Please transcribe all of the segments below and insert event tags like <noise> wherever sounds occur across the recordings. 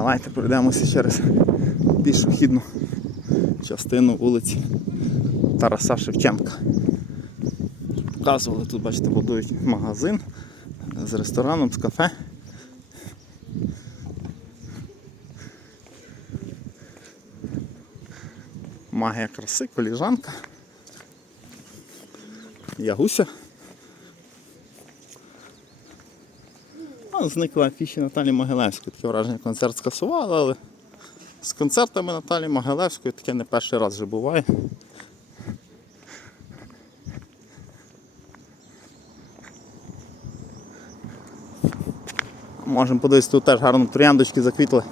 Давайте пройдемося через пішохідну частину вулиці Тараса Шевченка. Показували, тут, бачите, будують магазин з рестораном, з кафе. Магія краси, коліжанка. Ягуся. Зникла афіші Наталі Могилевської. Таке враження концерт скасували, але з концертами Наталі Могилевської таке не перший раз вже буває. Можемо подивитися, тут теж гарно трояндочки заквітли.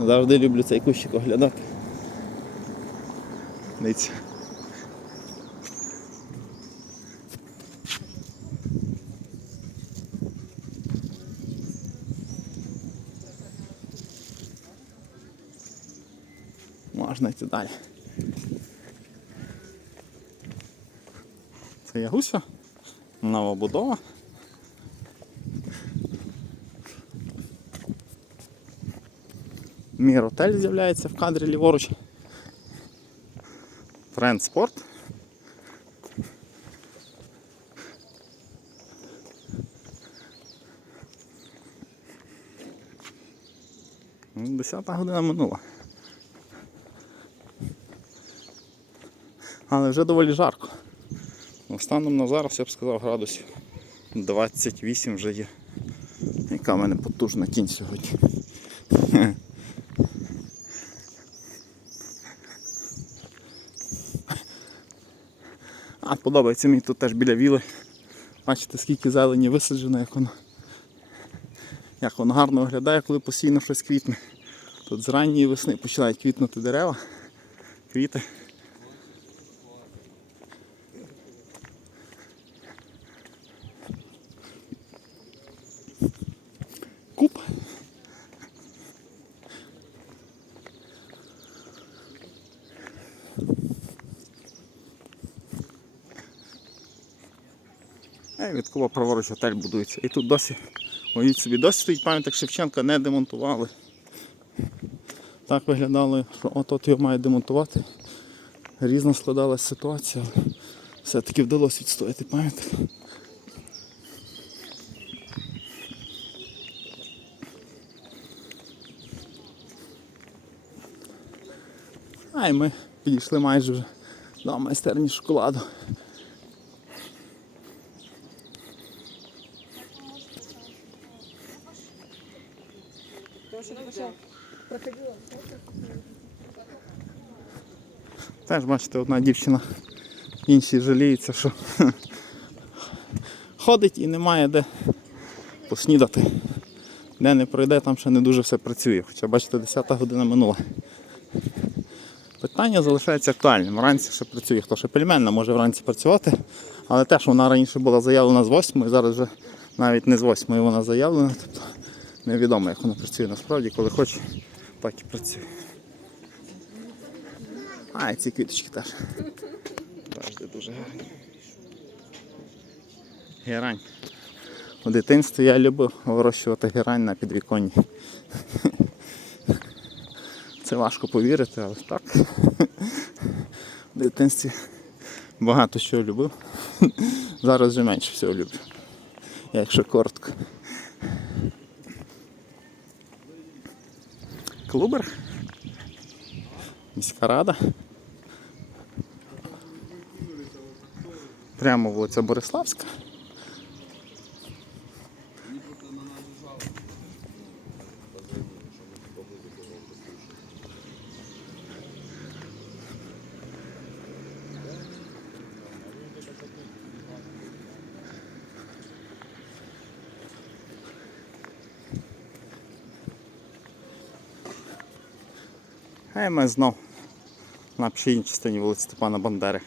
Завжди люблю цей кущик оглядати. Дивіться. Можна йти далі. Це Ягуся, нова будова. Міротель з'являється в кадрі ліворуч. Тренд спорт. Десята година минула. Але вже доволі жарко. Ну, Станом на зараз я б сказав градусів 28 вже є. Яка в мене потужна кінь сьогодні. А, подобається мені тут теж біля віли. Бачите, скільки зелені висаджено, як воно, як воно гарно виглядає, коли постійно щось квітне. Тут з ранньої весни починають квітнути дерева, квіти. Е, Куба праворуч готель будується. І тут досі, уявіть собі, досі стоїть пам'ятник Шевченка, не демонтували. Так виглядало, що от-от його мають демонтувати. Різно складалася ситуація, але все-таки вдалося відстояти пам'ятник. А і ми підійшли майже вже до майстерні шоколаду. Теж бачите, одна дівчина, інші жаліються, що <laughs> ходить і немає де поснідати. Де не пройде, там ще не дуже все працює. Хоча бачите, 10 година минула. Питання залишається актуальним. Вранці ще працює, хто ще пельменна може вранці працювати, але теж вона раніше була заявлена з 8, зараз вже навіть не з 8 вона заявлена. Тобто невідомо, як вона працює насправді, коли хоче, так і працює. А, і ці квіточки теж. Завжди дуже гарні. Герань. У дитинстві я любив вирощувати герань на підвіконні. Це важко повірити, але так. В дитинстві багато що любив. Зараз вже менше всього люблю. Якщо коротко. Клубер. Міська рада. Прямо вулиця Бориславська. А ми знов на пшийній частині вулиці Степана Бандери.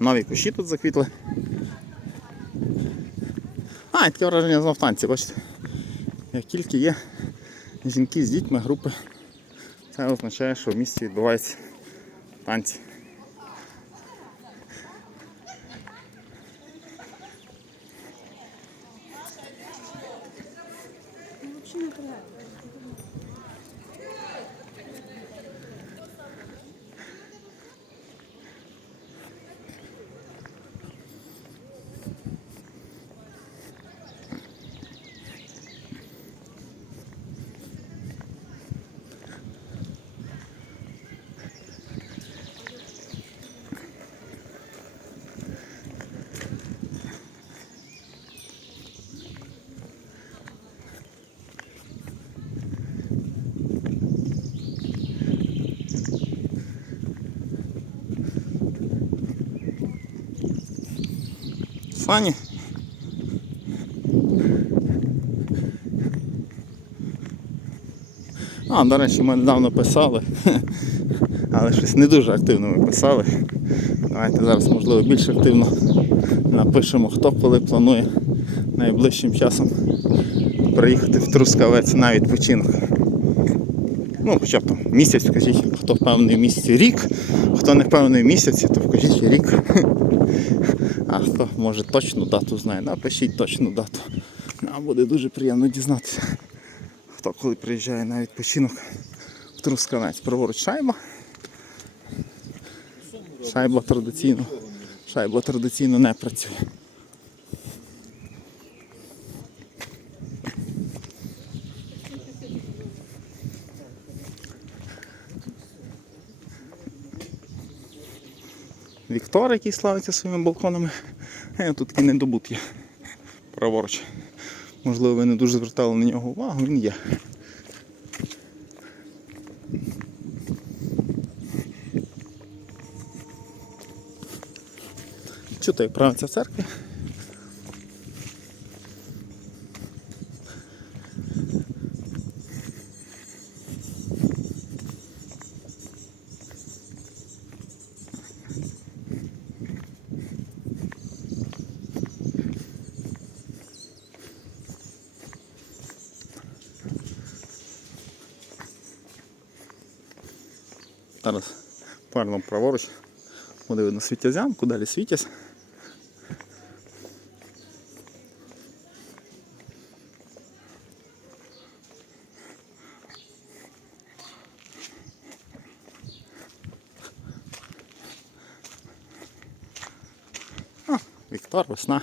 Нові кущі тут заквітли. А, таке враження знов танці, бачите? Як тільки є жінки з дітьми, групи, це означає, що в місті відбуваються танці. Сані. А, до речі, ми недавно писали, <laughs> але щось не дуже активно ми писали. Давайте зараз, можливо, більш активно напишемо, хто коли планує найближчим часом приїхати в Трускавець на відпочинок. Ну, хоча б там місяць, скажіть, хто в місяці рік, хто не в місяці, то вкажіть рік. <laughs> А хто може точну дату знає, напишіть точну дату. Нам буде дуже приємно дізнатися, хто коли приїжджає на відпочинок в Трусканець, Праворуч шайба. Шайба традиційно. Шайба традиційно не працює. Віктор, який славиться своїми балконами. Е, тут такий недобут. Праворуч. Можливо, ви не дуже звертали на нього увагу, він є. Чути, правиця правиться Зараз парно праворуч. Буде видно світязянку, далі світязь. Віктор, весна.